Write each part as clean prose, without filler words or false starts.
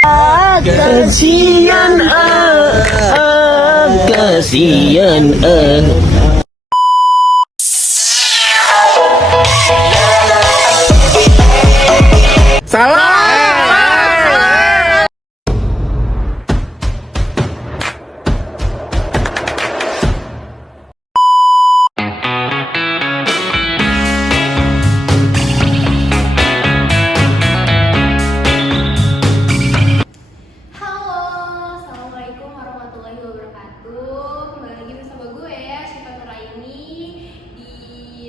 Kasian kasian Assalamualaikum warahmatullahi wabarakatuh. Kembali lagi bersama gue ya, Syifa Nuraini di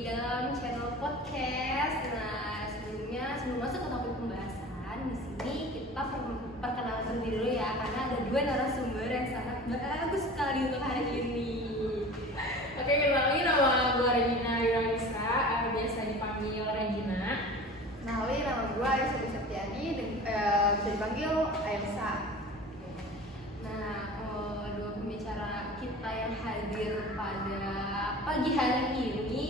dalam channel podcast. Nah, sebelum masuk ke topik pembahasan, di sini kita perkenalan terlebih dulu ya, karena ada dua narasumber yang sangat bagus sekali untuk hari ini. Oke, kenalin nama gue Regina Riralisa, biasa dipanggil Regina. Kenalin, nama gue Aisyah Septiani, bisa dipanggil Ailsa. Nah, dua pembicara kita yang hadir pada pagi hari ini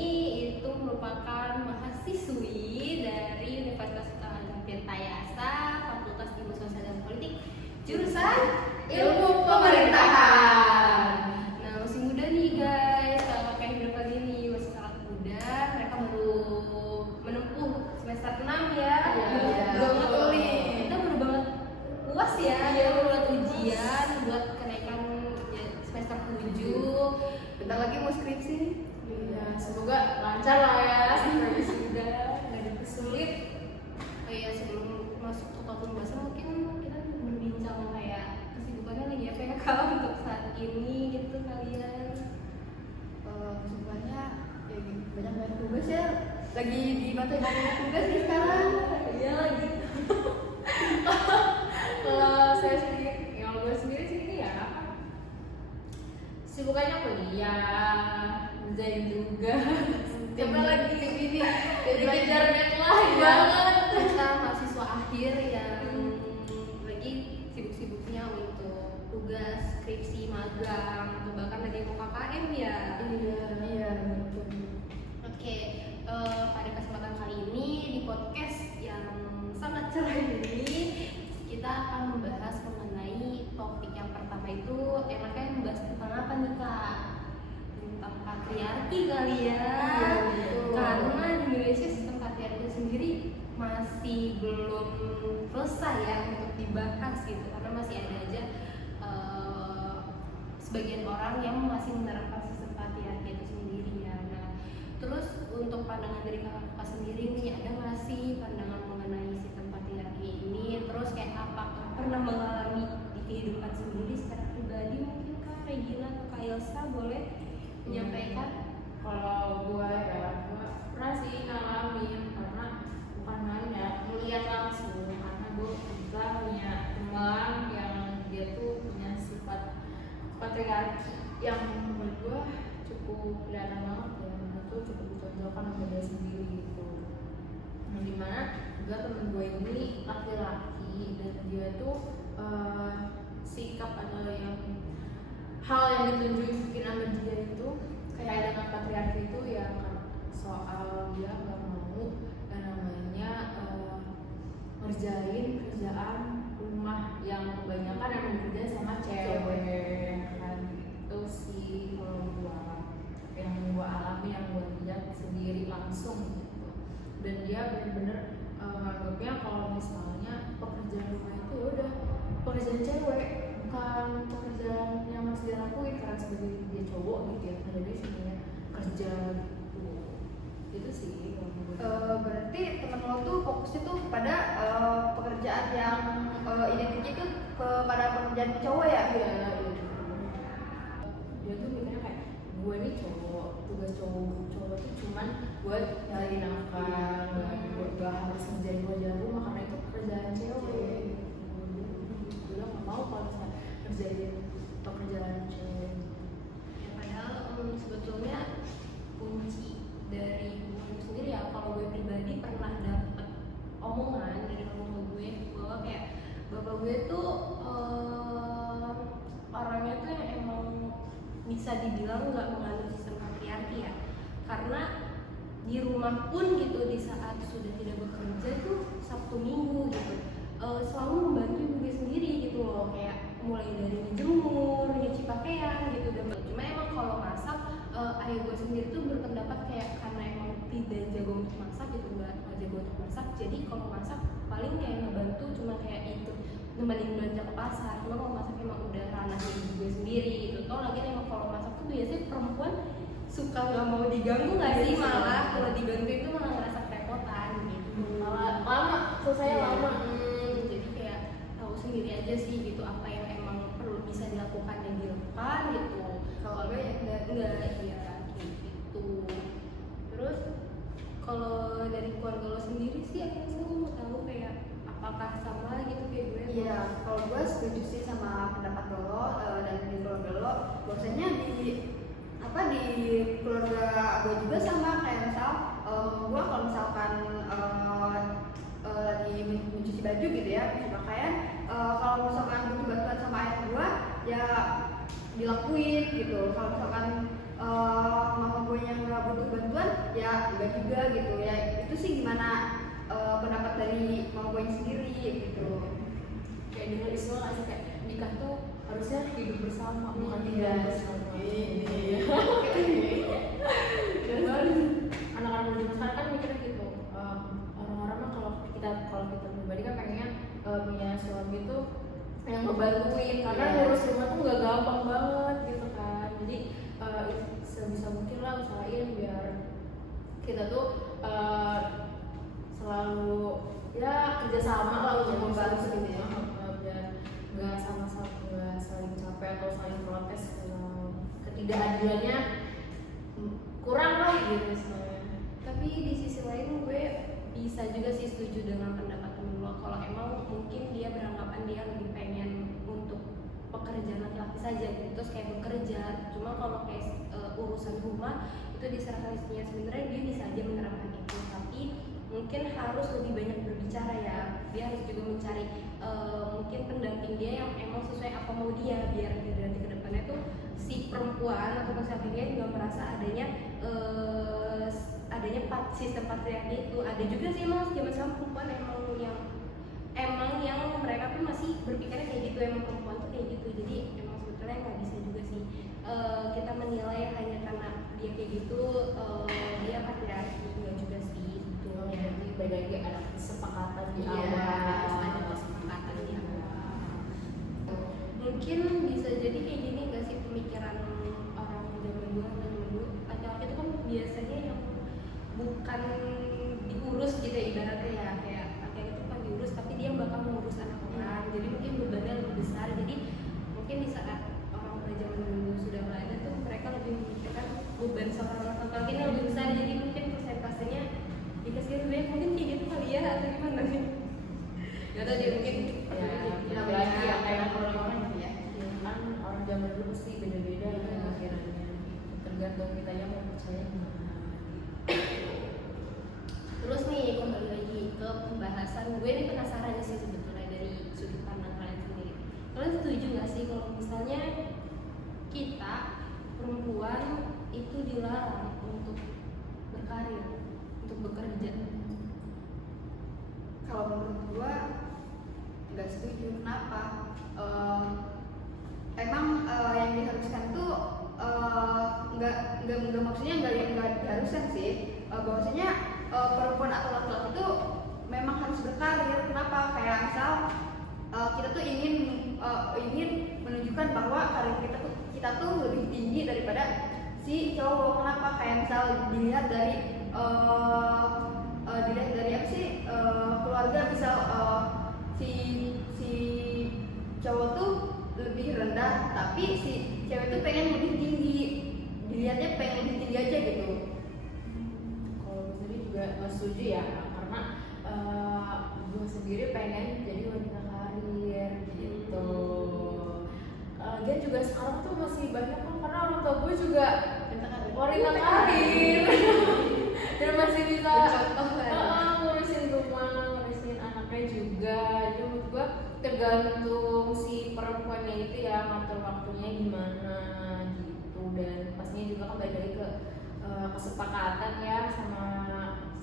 itu merupakan mahasiswi dari Universitas Sultan Tirtayasa, Fakultas Ilmu Sosial dan Politik, jurusan Ilmu Pemerintahan. Nah, masih muda nih guys, kalau kayak hidup pagi ini masih sangat muda. Mereka baru menempuh semester 6 ya. Belum betul nih. Kita baru banget puas ya, kita buat ujian buat kenaikan ya, semester 7. Bentar lagi mau skripsi. Iya, semoga lancar lah ya sampai wisuda, nggak ada kesulit. Oh iya, sebelum masuk ke topik pembahasan mungkin kita berbincang kayak kesibukannya lagi apa ya kak untuk saat ini gitu kalian. Kesibukannya ya banyak tugas ya. Lagi dibantuin banyak tugas nih sekarang. Iya lagi. Kalau saya sendiri, yang gue sendiri sih ya sibukannya kuliah, ngerjain juga. Coba lagi ini jadi kejar deadline banget. Kita mahasiswa akhir yang lagi sibuk-sibuknya untuk tugas, skripsi, magang, atau bahkan ada yang mau KKM ya. Iya, betul. Oke, pada kesempatan kali ini di podcast yang sangat cerah ini kita akan membahas mengenai topik yang pertama itu enaknya membahas tentang apa nih kak? Tentang patriarki kali ya. Betul. Karena di Indonesia sistem patriarki sendiri masih belum selesai ya untuk dibahas gitu, karena masih ada aja sebagian orang yang masih menerapkan sistem patriarki itu sendiri ya. Nah, terus untuk pandangan dari kakak sendiri nih, ada nggak sih pandangan mengenai sistem patriarki ini? Terus kayak apakah pernah mengalami di kehidupan sendiri secara pribadi? Mungkin kak Regina atau kak Elsa boleh menyampaikan? Kalau gue ya, gue pernah sih ngalamin, karena bukan hanya melihat langsung, karena gue juga punya teman yang dia tuh punya sifat patriarki yang menurut gue cukup kelihatan banget ya, itu cukup dicontohkan sama dia sendiri gitu. Nah, dimana juga temen gue ini laki-laki dan dia tuh sikap atau yang hal yang ditunjukin sama dia itu kayak dengan patriarki itu ya, soal dia nggak mau yang namanya ngerjain kerjaan rumah yang kebanyakan yang dikerjain sama cewek kan. Itu sih kalau gua yang gua alami, yang gua lihat sendiri langsung gitu. Dan dia bener-bener menganggapnya kalau misalnya pekerjaan rumah itu udah pekerjaan cewek, bukan pekerjaan yang harus dia lakuin karena sebagai dia cowok gitu ya, jadi sebenarnya kerja gitu. Itu sih kalau menurut gue. Berarti temen lo tuh fokusnya tuh kepada pekerjaan yang identiknya tuh kepada pekerjaan cowok ya? Iya, dia tuh mikirnya kayak gue nih cowok, tugas cowok tuh cuman buat nyari nafkah, gak harus ngerjain pekerjaan rumah karena itu pekerjaan cewek. Gue gak mau kalau misalnya ngerjain pekerjaan cewek. Ya, padahal sebetulnya kunci dari hubungan itu sendiri ya, kalau gue pribadi pernah dapet omongan dari orang tua gue bahwa kayak bapak gue tuh orangnya tuh yang emang bisa dibilang nggak menganut sistem patriarki ya, karena di rumah pun gitu di saat sudah tidak bekerja tuh Sabtu Minggu gitu selalu membantu ibu gue sendiri dia ngejemur, nyuci pakaian gitu. Dan cuma emang kalau masak ayah gue sendiri tuh berpendapat kayak karena emang tidak jago untuk masak gitu, nggak jago untuk masak, jadi kalau masak paling kayak ngebantu cuma kayak itu nemenin belanja ke pasar. Cuma kalau masak emang udah ranahnya ibu gue sendiri gitu. Tau lagi emang kalau masak tuh biasanya perempuan suka nggak mau diganggu nggak sih, malah kalau dibantu itu malah ngerasa kerepotan gitu, malah Lama, selesai lama. jadi kayak tahu sendiri aja sih gitu apa yang emang perlu bisa dilakukan dan dilakukan gitu. Kalau gue ya enggak iya gitu. Terus kalau dari keluarga lo sendiri sih akhirnya gue mau tahu kayak apakah sama gitu kayak gue? Iya, kalau gue setuju sih sama pendapat lo dan di keluarga lo. Bahwasanya di keluarga gue juga sama kayak misal gue kalau misalkan lagi mencuci baju gitu ya, mencuci pakaian, kalau misalkan butuh bantuan sama ayah gue ya dilakuin gitu. Kalau misalkan mama gue yang nggak butuh bantuan ya enggak juga gitu ya. Itu sih gimana pendapat dari mama gue sendiri gitu. Kayak dengar istilah nggak sih, kayak nikah tuh harusnya hidup bersama, bukan tinggal bersama. Dan anak-anak muda sekarang kan mikirnya gitu, orang-orang mah kalau kita pribadi kan pengennya punya suami tuh yang ngebantuin, karena ngurus rumah tuh nggak gampang banget gitu kan. Jadi sebisa mungkin lah usahain biar kita tuh selalu ya kerjasama lah untuk membantu gitu ya, biar nggak sama-sama nggak saling capek atau saling protes kalau ketidakadilannya kurang lah gitu misalnya. Tapi di sisi lain gue bisa juga sih setuju dengan pendapat temen lo kalau emang mungkin dia beranggapan dia lebih pengen untuk pekerjaan laki-laki saja gitu, terus kayak bekerja. Cuma kalau kayak urusan rumah itu diserahkan istrinya, sebenarnya dia bisa aja menerapkan itu, tapi mungkin harus lebih banyak berbicara ya. Dia harus juga mencari mungkin pendamping dia yang emang sesuai apa mau dia, biar nanti ke depannya tuh si perempuan atau misalnya dia juga merasa adanya sistem patriarki itu. Ada juga sih emang zaman perempuan emang yang mereka tuh masih berpikirnya kayak gitu, emang perempuan tuh kayak gitu. Jadi emang sebetulnya nggak bisa juga sih kita menilai hanya karena dia kayak gitu dia patriarki, enggak juga sih gitu. Jadi bagi ada kesepakatan di Iya, awal. harus ada kesepakatan di awal. Mungkin bisa jadi kayak gini nggak sih pemikiran orang zaman dulu, laki-laki itu kan biasanya yang bukan diurus gitu ya, ibaratnya ya, kayak laki-laki itu kan diurus tapi dia bakal mengurus anak orang, jadi mungkin bebannya lebih besar. Jadi mungkin di saat orang pada zaman dulu sudah mulai ada tuh mereka lebih memikirkan beban seorang laki-laki ini lebih besar, jadi mungkin persentasenya dikasih lebih banyak, mungkin kayak gitu kali ya, atau gimana nih? Gak tau dia mungkin Ya, lagi ya kayak orang-orang gitu ya. Kan orang zaman dulu pasti beda-beda ya pemikirannya. Tergantung kita yang mau percaya gimana. Terus nih kembali lagi ke pembahasan, gue ini penasaran sih sebetulnya dari sudut pandang kalian sendiri. Kalian setuju nggak sih kalau misalnya kita perempuan itu dilarang untuk berkarir, untuk bekerja? Kalau menurut gue nggak setuju. Kenapa? Emang yang diharuskan tuh nggak maksudnya nggak diharuskan sih, bahwasanya perempuan atau laki-laki itu memang harus berkarir. Kenapa? Kayak misal kita tuh ingin menunjukkan bahwa karir kita tuh lebih tinggi daripada si cowok. Kenapa? Kayak misal dilihat dari apa sih, keluarga, misal si cowok tuh lebih rendah tapi si cewek tuh pengen lebih tinggi, dilihatnya pengen lebih tinggi aja gitu. Kalau gue sendiri juga nggak setuju ya, karena gue sendiri pengen jadi wanita karir gitu. Dia juga sekarang tuh masih banyak kan, karena orang tua gue juga wanita karir dan masih bisa ngurusin rumah, ngurusin anaknya juga. Jadi menurut gue tergantung si perempuannya itu ya ngatur waktunya gimana gitu, dan pastinya juga kan balik lagi ke kesepakatan ya sama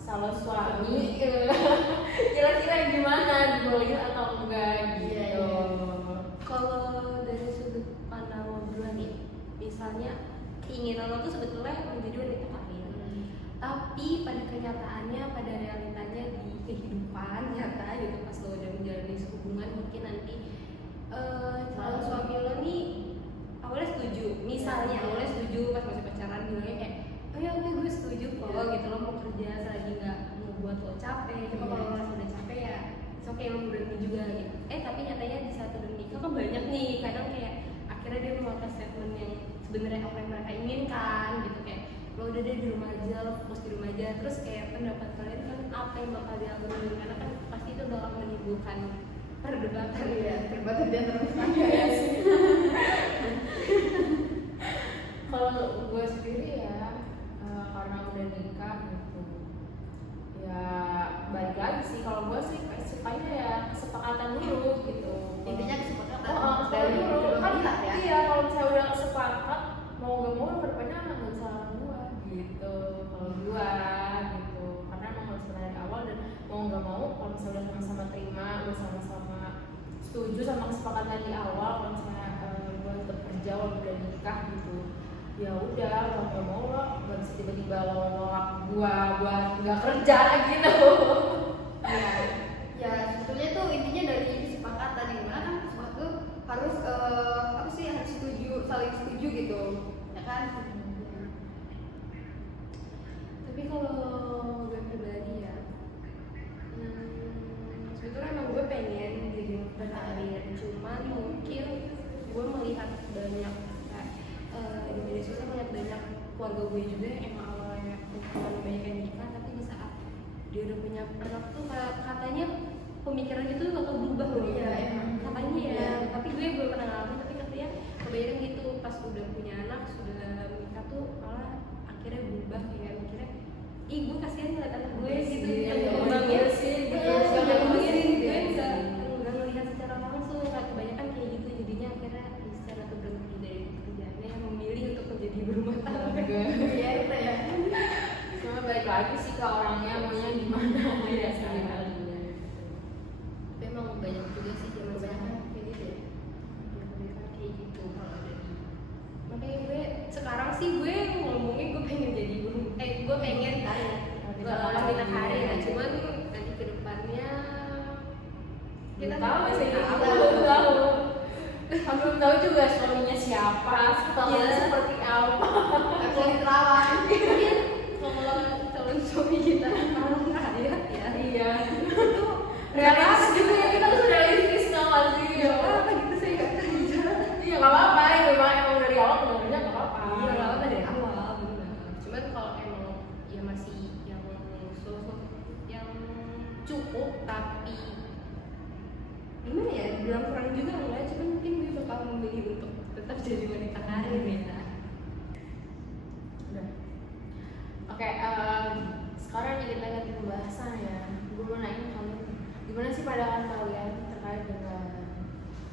calon suami. Kira-kira gimana, dibolehin atau enggak gitu. Kalau dari keinginan lo tuh sebetulnya menjadi wanita karir. Tapi pada kenyataannya, pada realitanya di kehidupan nyata gitu, pas lo udah menjalani hubungan mungkin nanti calon suami lo nih awalnya setuju, misalnya awalnya setuju pas masih pacaran bilangnya kayak oh ya oke gue setuju kok gitu, lo mau kerja selagi nggak ngebuat lo capek. Cuma kalau lo udah capek ya oke lo berhenti juga gitu. Tapi nyatanya di saat udah nikah kan banyak nih kadang kayak akhirnya dia mengeluarkan statement yang sebenarnya apa yang mereka inginkan gitu, kayak lo udah deh di rumah aja, lo fokus di rumah aja. Terus kayak pendapat kalian kan apa yang bakal dilakukan, karena kan pasti itu bakal menimbulkan perdebatan ya, Perdebatan di antara tetangga ya sih. Kalau gue sendiri ya karena udah nikah gitu ya balik lagi sih, kalau gue sih sukanya ya kesepakatan dulu gitu. Intinya kesepakatan dari dulu kan ya. iya, kalau misalnya udah sepakat mau gak mau kedepannya nggak salah gue gitu kalau gue gitu, karena emang harus dari awal dan mau nggak mau kalau misalnya udah sama-sama terima, udah sama-sama setuju sama kesepakatan di awal, kalau misalnya gue tetap kerja walaupun udah nikah gitu ya udah, kalau nggak mau lo nggak bisa tiba-tiba lo nolak gue buat nggak kerja gitu. Ya sebetulnya tuh intinya dari kesepakatan, yang mana kan sesuatu harus apa sih, harus setuju, saling setuju gitu ya kan. Tapi kalau gue pribadi ya, sebetulnya emang gue pengen jadi wanita karir, cuman mungkin gue melihat banyak di media sosial, melihat banyak keluarga gue juga yang emang awalnya bukan banyak yang nikah, tapi di saat dia udah punya anak tuh katanya pemikirannya tuh bakal berubah loh. Iya emang Katanya ya, tapi gue belum pernah ngalamin, tapi katanya kebanyakan gitu pas udah punya anak, sudah menikah tuh malah akhirnya berubah, kayak mikirnya ih gue kasihan ngeliat anak gue gitu, ngembangin sih, gue nggak ngelihat secara langsung. Kebanyakan kayak gitu, jadinya akhirnya secara berhenti dari pekerjaannya memilih untuk menjadi berumah tangga. Iya itu ya. Cuma balik lagi sih ke orangnya maunya gimana ya sekali. Tapi emang banyak juga sih zaman sekarang kayak gitu ya, kebanyakan kayak gitu kalau ada di. Makanya gue sekarang sih gue ngomongnya gue pengen jadi gue pengen wanita karir ya, cuman nanti kedepannya kita tahu sih, tahu. Kan belum tahu juga suaminya siapa, sekolahnya seperti apa. Kalau terawang. Kalau calon suami kita orang kaya ya, Iya. itu Realistis juga ya, kita harus realistis nggak sih? ya apa gitu, saya nggak kerja. Iya nggak apa-apa, itu emang dari awal sebenarnya nggak apa-apa. Iya nggak apa dari awal benar. Cuman kalau emang ya masih yang yang cukup tapi gimana ya, bilang kurang juga enggak, cuman mungkin gue bakal memilih untuk tetap jadi wanita karir ya. Udah. Oke, sekarang kita ganti pembahasan ya. Gue mau nanya kalian, gimana sih pandangan kalian terkait dengan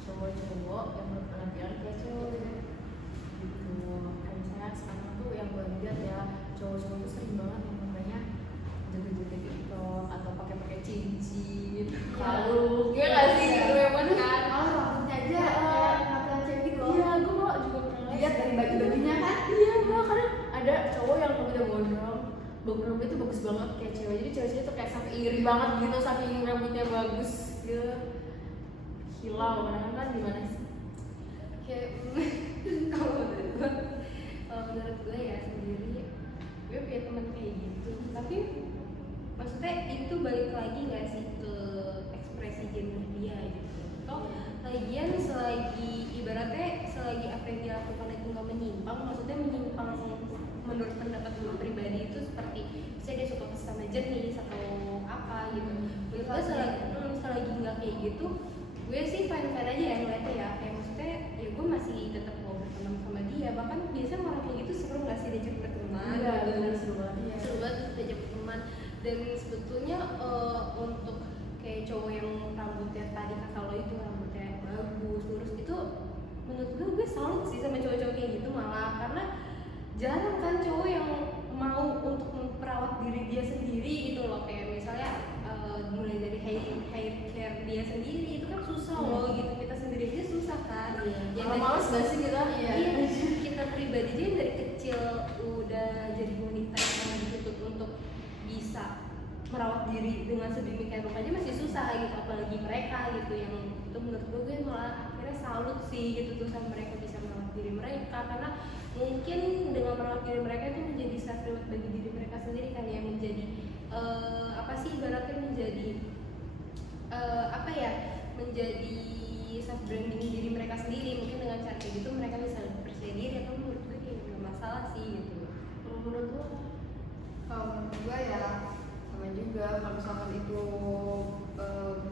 cowok-cowok yang berpenampilan kayak cowok gitu? Kayak misalnya sekarang tuh yang gue lihat ya, cowok-cowok tuh sering banget yang namanya joget-joget TikTok atau pakai cincin, kalung, ya nggak sih? Gitu emang kan? Malah rambutnya aja kayak kata cewek gitu loh. Iya, gue malah juga pernah Lihat dari baju-bajunya kan. Iya, gue kadang ada cowok yang udah gondrong, rambutnya tuh bagus banget kayak cewek, jadi cewek-cewek tuh kayak sampai iri banget gitu saking rambutnya bagus gitu. Hilau, kan gimana sih? Kayak kalau menurut gue ya sendiri, gue punya teman kayak gitu, tapi maksudnya itu balik lagi nggak sih ke ekspresi gender dia gitu. Toh lagian selagi ibaratnya selagi apa yang dia lakukan itu nggak menyimpang, maksudnya menyimpang menurut pendapat gue pribadi itu seperti misalnya dia suka sama jenis atau apa gitu. Menurut gue selagi nggak kayak gitu, gue sih fine aja ya ngeliatnya ya, kayak maksudnya ya gue masih tetap mau berteman sama dia. Bahkan biasanya orang kayak gitu seru nggak sih diajak berteman? Iya, gitu. bener, seru banget. Seru banget diajak berteman. Dan sebetulnya untuk kayak cowok yang rambutnya tadi kata lo itu rambutnya bagus lurus itu, menurut gue salut sih sama cowok-cowok kayak gitu, malah karena jarang kan cowok yang mau untuk memperawat diri dia sendiri gitu loh. Kayak misalnya mulai dari hair care dia sendiri itu kan susah loh gitu, kita sendiri aja susah kan. Yang males gak sih kita? Iya, kita pribadi aja dari kecil sedemikian rupa aja masih susah gitu, apalagi mereka gitu yang itu menurut gue malah akhirnya salut sih gitu tuh sama mereka bisa merawat diri mereka, karena mungkin dengan merawat diri mereka itu menjadi self reward bagi diri mereka sendiri kan ya, menjadi apa sih ibaratnya menjadi apa ya, menjadi self branding diri mereka sendiri. Mungkin dengan cara kayak gitu mereka bisa lebih percaya diri, atau menurut gue ya nggak masalah sih gitu. Kalau menurut lo? Kalau menurut gue ya sama juga, kalau misalkan itu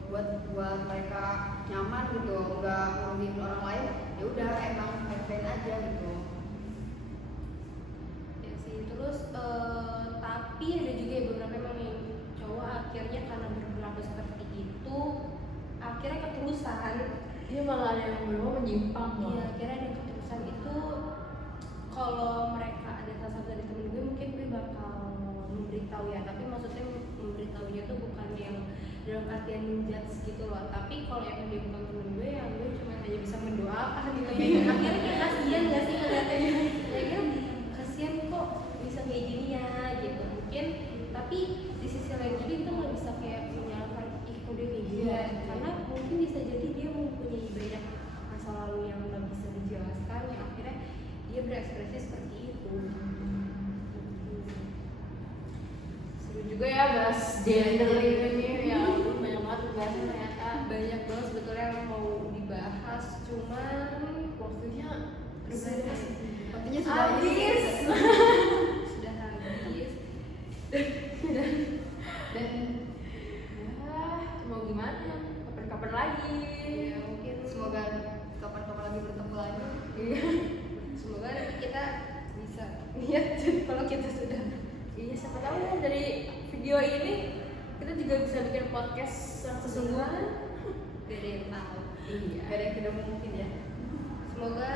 buat mereka nyaman gitu, nggak ngomongin orang lain, ya udah emang fine aja gitu. Ya sih, terus tapi ada juga ya beberapa memang yang cowok akhirnya karena berperilaku seperti itu akhirnya keterusan. Dia malah ada yang belum menyimpang loh. Iya, akhirnya ada keterusan itu. Kalau mereka ada salah satu dari temen gue, mungkin gue bakal memberitahu ya, tapi maksudnya memberitahunya tuh bukan yang dalam artian menjudge gitu loh, tapi kalau yang dia bukan temen gue, yang gue cuma hanya bisa mendoakan gitu ya. Akhirnya kayak kasihan gak sih ngeliatnya, ya kan kasihan kok bisa kayak gini ya gitu mungkin, tapi di sisi lain juga kita nggak bisa kayak menyalahkan ih kok dia kayak gini, karena mungkin bisa jadi dia mempunyai banyak masa lalu yang nggak bisa dijelaskan, yang akhirnya dia berekspresi seperti itu. Seru juga ya bahas gender ini ya, ampun banyak banget pembahasan ternyata. Banyak banget sebetulnya yang mau dibahas, cuman Waktunya sudah Waktunya sudah habis. sudah habis. Dan ya mau gimana, kapan-kapan lagi. Ya mungkin semoga kapan-kapan lagi bertemu lagi. Iya. semoga nanti kita bisa lihat kalau kita sudah. Iya, siapa tahu ya dari video ini kita juga bisa bikin podcast yang sesungguhnya. Gak ada yang tahu. Iya. Gak ada yang tidak mungkin ya. Semoga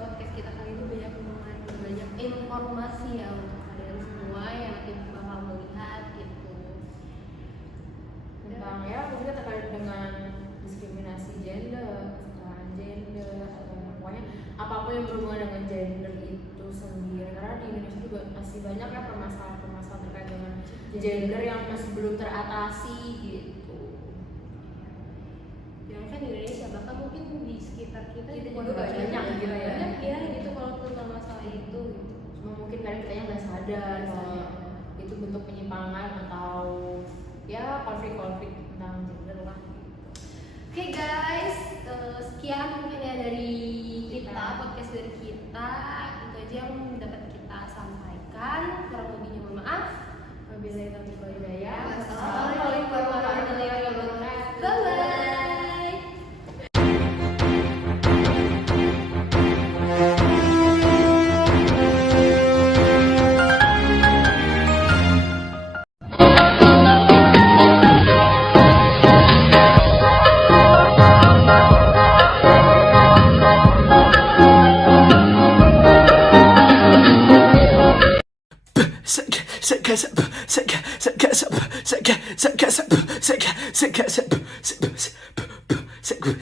podcast kita kali ini banyak mengandung banyak informasi ya untuk kalian semua yang nanti bakal melihat gitu. Tentang ya maksudnya terkait dengan diskriminasi gender, kesetaraan gender, atau pokoknya apapun yang berhubungan dengan gender itu sendiri, karena di Indonesia juga masih banyak ya permasalahan-permasalahan terkait dengan gender yang masih belum teratasi gitu. Jangan kan di Indonesia, bahkan mungkin di sekitar kita Juga banyak gitu ya. banyak ya gitu kalau tentang masalah itu gitu. Cuma mungkin kadang kita nggak sadar kalau itu bentuk penyimpangan atau ya konflik-konflik tentang gender lah. Oke guys, sekian mungkin ya dari kita, podcast dari kita. Itu aja yang dapat kita sampaikan. Kurang lebihnya mohon maaf. Wabillahi taufiq wal hidayah. Wassalamualaikum warahmatullahi wabarakatuh. Bye-bye. Segue